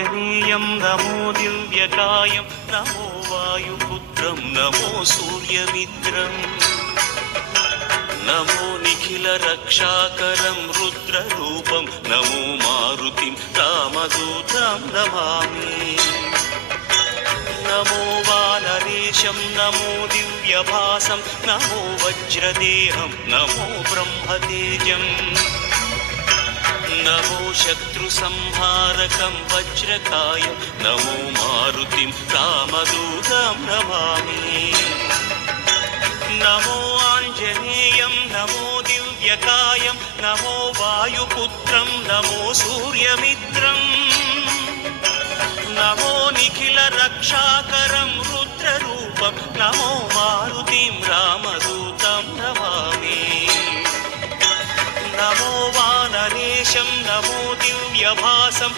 Anjaneyam నమో దివ్యకాయం నమో వాయుపుత్రం నమో సూర్యమిత్రం నమో Nikhila రక్షాకరం రుద్రరూపం నమో మారుతిం రామదూతం నమామి నమో వానరేశం నమో దివ్యభాసం నమో వజ్రదేహం నమో బ్రహ్మతేజం నమో శత్రుసంహారకం వజ్రకాయం నమో మారుతిం రామదూతం నమామి నమో Anjaneyam నమో దివ్యకాయం నమో వాయుపుత్రం నమో సూర్యమిత్రం నమో Nikhila రక్షాకరం రుద్రరూపం నమో మారుతిం రామదూతం నమామి నమో వానరేశం నమో దివ్యభాసం